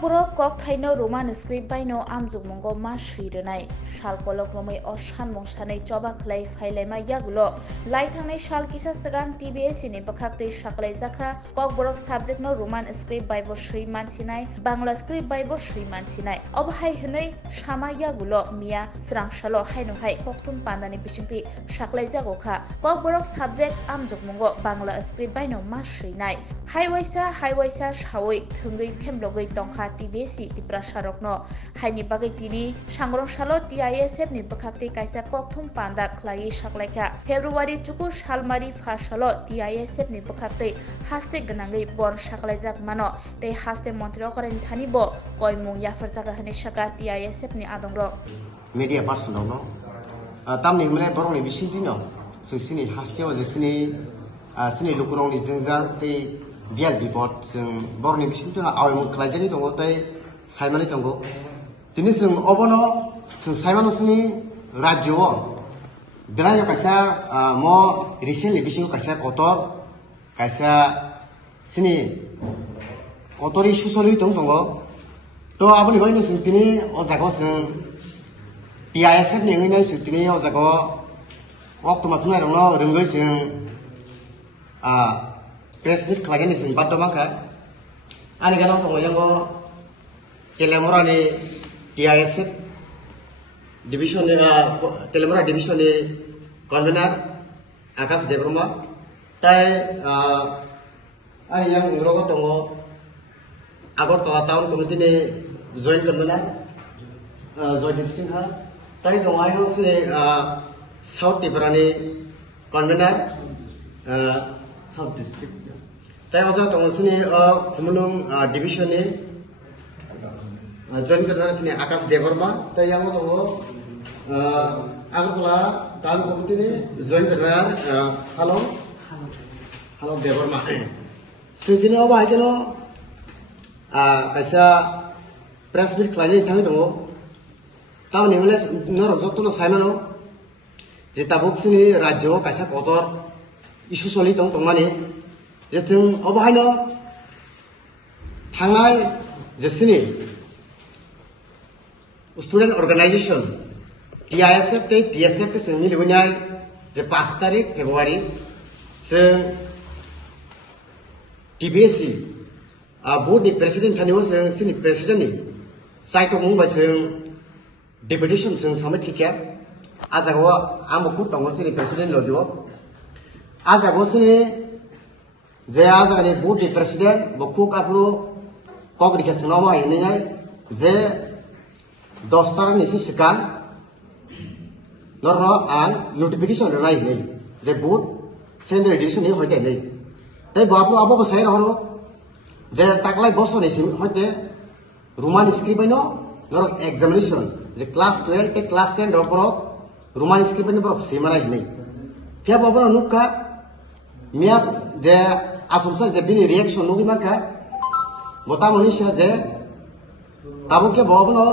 borok kok thaino roman script baino amjuk mongo ma shirenai shal kolok romai oshan mongsanai choba khlai phailai ma yagulo lai thangnai shal kisa sagang tbs ni bakhakte shaklai jakha kok borok subject no roman script baibo shui mansinai bangla script baibo shui mansinai obhai hnei sama yagulo mia srangshalo haino hai koktum pandani bisingti shaklai jago kha kok borok subject amjuk mongo bangla script baino ma shuinai haiwaisa shawai thungai phemlogoi tongkha tbc tipra sharokno haini bagai tini sangrong salo tisf ni bakhakte kaisa kokthum panda khlai shaklaika february chuku salmari phasalo tisf ni bakhakte haste ganangai bor shaklaijak mano tei haste mantri okaren thani bo koimung yafar jaga hane shaka tisf ni adongro media person no tamni mele borong ni bisinti no sini haste o sini lukurong ni jengja tei bial bipod जों borni bisinti na awem khlaijani tongo tei saimani tongo tini जों obono जों saimano sini rajyo benayo kaisa mo recently bisingo kaisa kotor kaisa sini kotori susoli tongo to aboni baino जों tini o jago जों TISF ni ngina जों tini o jago oktomathunai rongno rongoi जों press meet kelagani sing bad domangka ani ganong tongo yango telemora ni TISF division ni telemora division ni convener Akas Debroma tai ani yang ngrogo tongo agor tahun kemudian ni join convener join division ha tai tongo ayo sini South Tripura ni convener South district tai ojo tongo sini kumunung division ni join convener sini Akas Debroma tai yang tongo Agartala tahun kemudian ni join convener halo Debroma sini apa aja no kaisa press meet kelani tangi tongo tahun ini mulai noro jotu no saimano jeta buk sini rajo kaisa kotor isu soli tong tongmani jetung obahaino thangai jesini student organization TISF te TSF ke sing milihunai je 5 tarik Februari sing TBC board ni president thani wo sing president ni saito mung ba sing deputation sing samit kikya ajago amuku tongo sini president logiwo ajago sini je ajagani board ni president bokuk apro kogri senoma ini je 10 taran ni sikan norno an notification rai nei je board sender edition ni hoite nei tai bapu abo sai horo je taklai boso ni sim hoite roman script no nor examination je class 12 te class 10 ropro roman script ni bro simarai nei pia babo nukka mias de asumsa je bini reaction nugi maka botamoni sha je tabuke babo no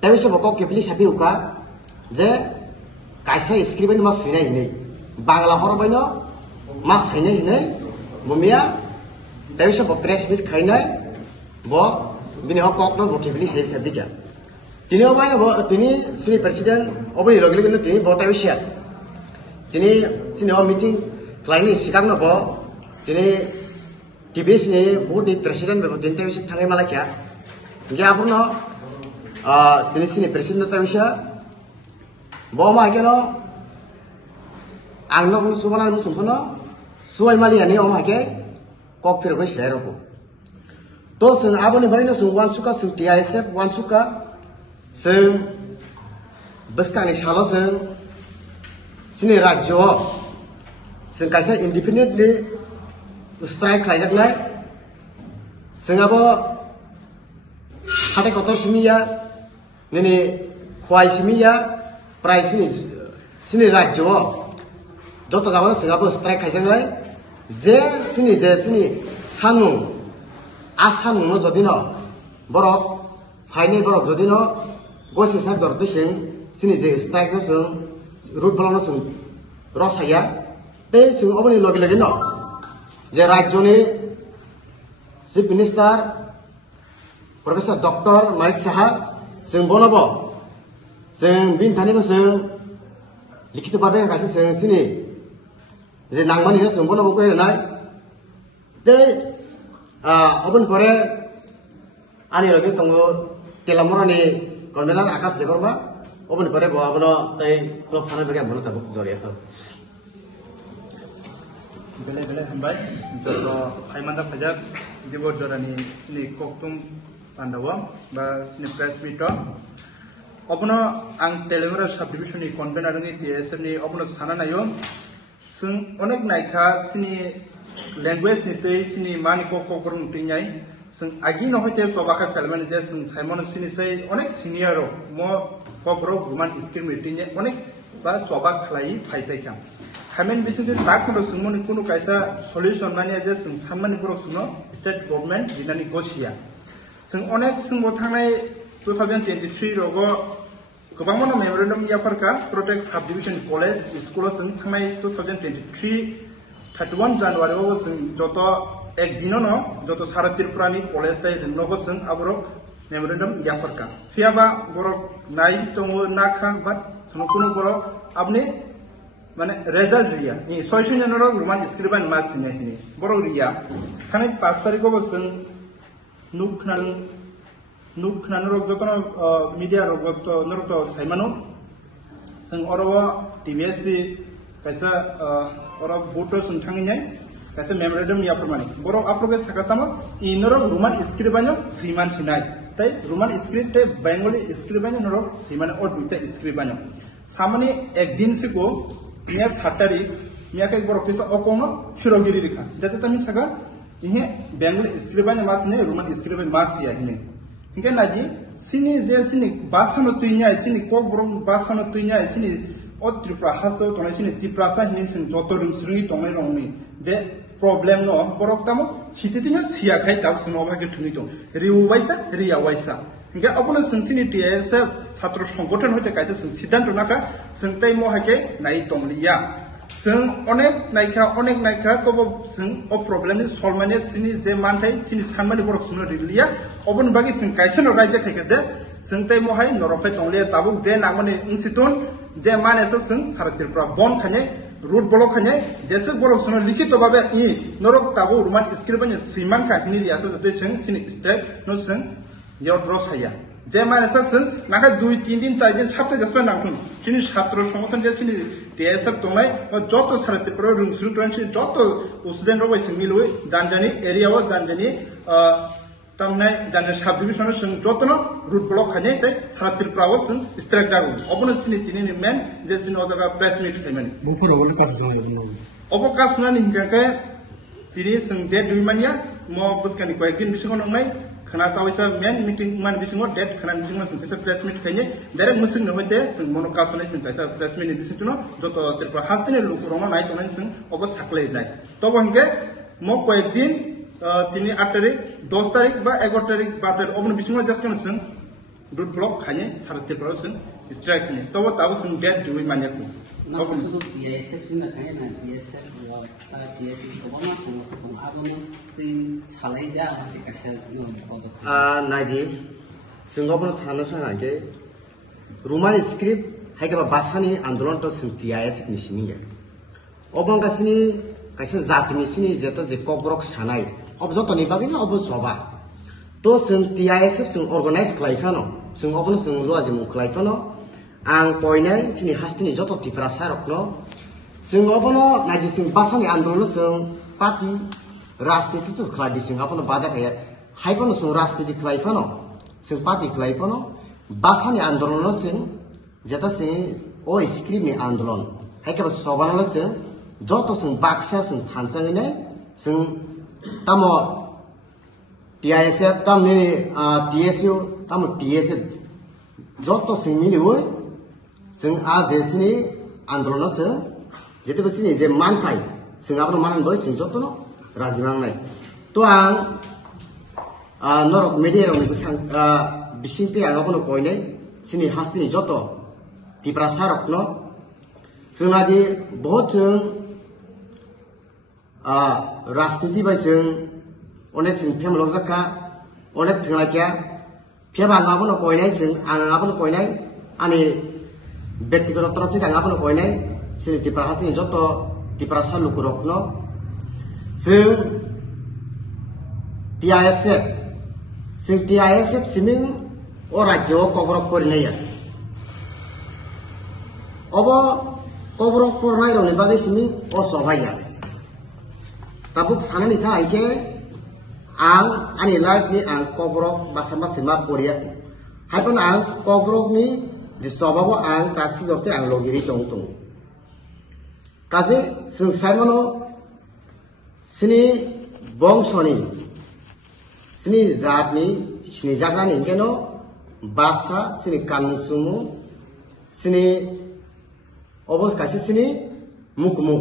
tabi se boko kepli sapi uka je kaisa script ni mas hinai nei bangla horo baino mas hinai nei bomia tabi se bo press meet khainai bo bini hokok no vocabulary sai khabika tini obaino bo tini sri president obani logile no tini bo tabi sia tini sini o meeting klani sikang no bo tini TBS ni board ni president bo tini tabi sia thangai malakya nge apuno tini sini president tabi sia bo ma gelo angno kun sumana musumpono suai mali ani o ma ke kok phir go share ko to sing aboni barino sung wan suka sing TISF wan suka sing baskani shalo sing sini rajyo sing kaisa independently strike khaijak nai sing abo hate kotor simiya nini khwai simiya price sini rajyo joto jabon sing abo strike khaijak nai je sini sanung asanung no jodino borok phaini borok jodino gosi sa dorte sini je strike no sing root balano sing rosaya te sing oboni logi no je rajyo ni chief minister Profesor Dr. Malik Saha जों बनाबो जों बिन थानिखौ जों लिखित भाबे गासै जों सिनि जे नांमानि जों बनाबो कइरनाय दे अबन परे आनि लगे तंगो तेलामरानि कन्वेनर आकाश देबरमा अबन परे बहाबनो तै क्लक साना बगे हमनो थाबो जरिया बेले बेले हमबाय तो फाइमानदा फाजाब देबो दरानि नि कोकतुम पांडवम बा नि प्रेस मीट अबनो आं तेलेंगरा सब डिविजननि कन्वेनरनि टीएसएफ नि अबनो साना नायो जों अनेक नायखा सिनि लैंग्वेज नि तै सिनि मानि कोकबर नुटिनाय जों आगि नहते सबाखा फेलमेन जे जों साइमन सिनि सै अनेक सिनियर मो कोकरो गुमान स्किल मीटिंग अनेक बा सबा खलाई फाइफाइखाम खामेन बिसिनि ताकनो सुमनि कुनु कायसा सल्यूशन माने जे जों सानमानि बरक सुनो स्टेट गवर्नमेंट बिनानि गसिया जों अनेक जों थांनाय 2023 रगो गोबां मन मेमोरेंडम याफोरका protect sub division college school जों थांनाय 2023 31 जानुवारि आव जों जत एक दिन न जत सारा त्रिपुरानि कॉलेज ताय नगो जों आबरो मेमोरेंडम याफोरका फियाबा बरक नाय दङ नाखा बा कुनु बरक आपनि माने रिजल्ट रिया नि 600 जनरो रुमान स्क्रिबान मास सिनेहिनि बरक रिया थांनाय 5 तारिख आव जों नुखनान रग जतन मीडिया रग तो नरतो साइमानो जों अरवा टीवीएससी कैसा और बोटो जों थांगिनाय कैसा मेमोरेंडम या फरमानि बरो आप्रगे साकातामा इनरो रुमान स्क्रिबानो सीमान सिनाय तै रुमान स्क्रिप्ट तै बेंगली स्क्रिबानो नरो सीमान और दुटा स्क्रिबानो सामने एक दिन से को मिया 7 तारिख मिया के बरो केसा अकोनो फिरोगिरि लिखा जते तमिन सगा इहे बेंगली स्क्रिबानो मास ने रुमान स्क्रिबानो मास या हिने इनके नाजी सिनी जे सिनी बासनो तुइnya सिनी कोक बरम बासनो तुइnya सिनी ओ त्रिपुरा हासो तनाय सिनी त्रिपुरासा हिनि सिन जतो रुमसुरि तंनाय रंनि जे प्रॉब्लेम न बरक तामो सितितिनो सियाखाय दाव सुनो भागे थुनि दं रिवाइसा रियावाइसा इनके अपनो सिनसिनि टीएसएफ छात्र संगठन होते कायसे सिन सिद्धांत नाका संतै मोहाके नाय तंलिया जों अनेक नायखा तो जों ओ प्रॉब्लेम नि सॉल्व माने सिनि जे मानथाय सिनि सानमानि बरक सुनो रिलिया अबन बागि जों कायसेन रायजे खायखे जे जों तै मोहाय नरफे तंलिया ताबु जे नामनि इंसिटुन जे मानेसो जों सारा त्रिपुरा बन खाने रूट ब्लॉक खाने जैसे बरक सुनो लिखित भाबे इ नरक ताबु रुमान स्क्रिबनि सीमान का हिनि लियासो जते जों सिनि स्टेट नो जों याव ड्रस हाया जे मानेसो जों नाका 2-3 दिन 4 दिन साप्ताह जसबा नांथुन सिनि छात्र संगठन जे सिनि टीएसएफ तंनाय जत सारा त्रिपुरा रुंसुरु ट्रेनसि जत स्टुडेंट रबाय जों मिलुय जानजानि एरियाव जानजानि तमनाय जाने सब डिविजन जों जतनो रूट ब्लॉक खाने तै सारा त्रिपुराव जों स्ट्राइक दागु अबनो सिनि तिनि मेन जे सिनि अजागा प्रेस मीट खायमानि बुंफोराव कास जायो अबकास नानि हिंगाके तिनि जों डेट दुइमानिया म बसकानि कयेक दिन बिसिङाव नंनाय खाना तावैसा मेन मीटिंग मान बिसिङाव डेट खाना बिसिङाव जों कैसा प्रेस मीट खायने डाइरेक्ट मुसिं न होते जों मनो कासनाय जों कैसा प्रेस मीट बिसिङनो जत त्रिपुरा हास्तिनि लुकुरंना नाय तनाय जों अब साख्लायनाय तब हिंगे म कयेक दिन 8 तारिख 10 तारिख बा 11 तारिख बातर अबन बिसिङाव जस्ट कन जों रूट ब्लॉक खाने सारा त्रिपुरा जों स्ट्राइक खाने तब ताबो जों डेट दुइ मानियाखौ Apa itu TSF sih makanya nanti TSF TSF kemana semua ketemu apa nih tim salai dah nanti kasih nonton. Naji, Singapura sana sana ke Roman script hai ke bahasa ni आंदोलन तो TSF ni sini ya. Obang kasini kasih zat ni sini jatuh je kobrok sanai. Ob jatuh ni bagi ni ob coba. To TSF sing organize kelaifano, sing obang sing luar je mu kelaifano. Ang poinnya sini hasti ni joto tifra sarok no, sing abono naji sing basani andolo sing parti rasti itu keladi sing abono pada kayak haipono sing rasti di kelaifano, sing parti kelaifano, basani andolo sing jata sing o skrip ni andolon, hai kalau sobano sing joto sing baksa sing pancang ini sing tamo TSF tam ni TSU tamo TSF joto sing mili woy जों आज जेसिनि आन्दोलन जों जेते बसिनि जे मानथाय जों आपनो मानन बय जों जतनो राजिमांनाय तो आं नरक मीडिया रनि बसां बिसिंते आं आपनो कयने सिनि हास्तिनि जत तिप्रा सारकनो जोंनादि बहुत जों राजनीति बाय जों अनेक जों फेमलक जाका अनेक थंलाकिया Fiaba ngapun koinai sing angapun koinai ani ব্যক্তিগত তরফ থেকে angapun koinai sini tipra hasni joto tipra salu kurokno sing TISF sining o rajyo kobrok pornai ya obo kobrok pornai roni bagi sining o sobaya tabuk sanani tha aike ang ani live ni ang kobrok basama sima korea haipun ang kobrok ni disobabo ang taksi dokte ang logiri tongtung kaje singsaimono sini bongsoni sini zatni sini jagnani keno basa sini kanmungsumu sini obos kasi sini mukmu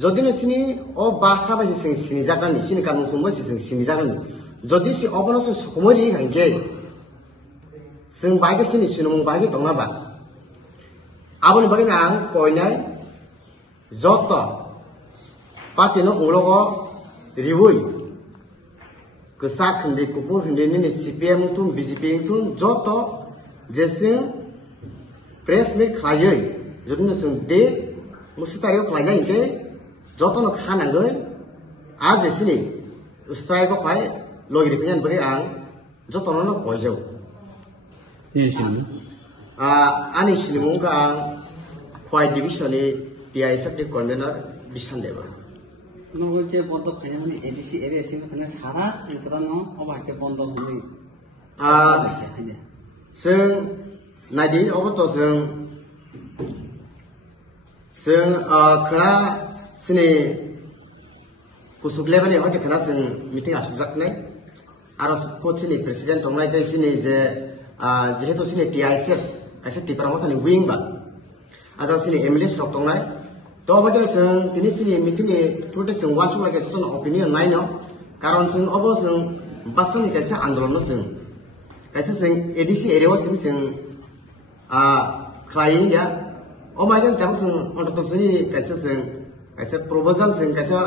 jodino sini o basa basi sini jagnani sini kanmungsumu basi sini jagnani jodi si obono se sukumori hange sing bagi sini sinumung bagi tongaba abon bagi nang koinai joto patino ulogo riwui kesak hindi kupur hindi ni CPM tun BJP tun joto jesing press meet klayai jodino sing de musitario klayai ke joto no khana goi a jesini strike ko khai logiri pingan bagi ang joto no koijau ani silimung ka khwai division ni TISF de convener bisan deba নগর যে বন্ধ খাই মানে ADC area সিমে থানে সারা প্রধানো অবাকে বন্ধ হই जों नायदि अबथ' जों खोना सिनि कुसुकलेबानि हयथ' खोना जों मिटिं आसुजाकनाय आरो कोचिनि प्रेसिडेन्ट दंनाय दै सिनि जे जेहेतु सिनि TISF खायसे टिप्रामाव थानाय विं बा आजाव सिनि एमएलए रक दंनाय तो अबगे जों दिनै सिनि मिटिंनि थ्रुदे जों वानसुलागे जतन अपिनियन नायनो कारण जों अब जों बासनि खायसे आन्दोलन जों खायसे जों एडिसि एरियायाव जों खालायो अमायगोन दाबो जों अन्तत'जोंनि खायसे प्रपोजाल जों खायसे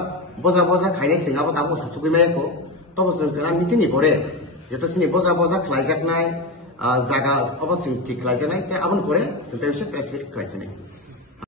बजा खायनाय जोंहाबो दाबो सासुगैमायखौ तब जों खोना मिटिंनि परे जेतु सिनि बजा खालायजाकनाय जागा अब जों थि खालायजानाय दा आबन परे जों दा एसे प्रेस मिट खालायखानाय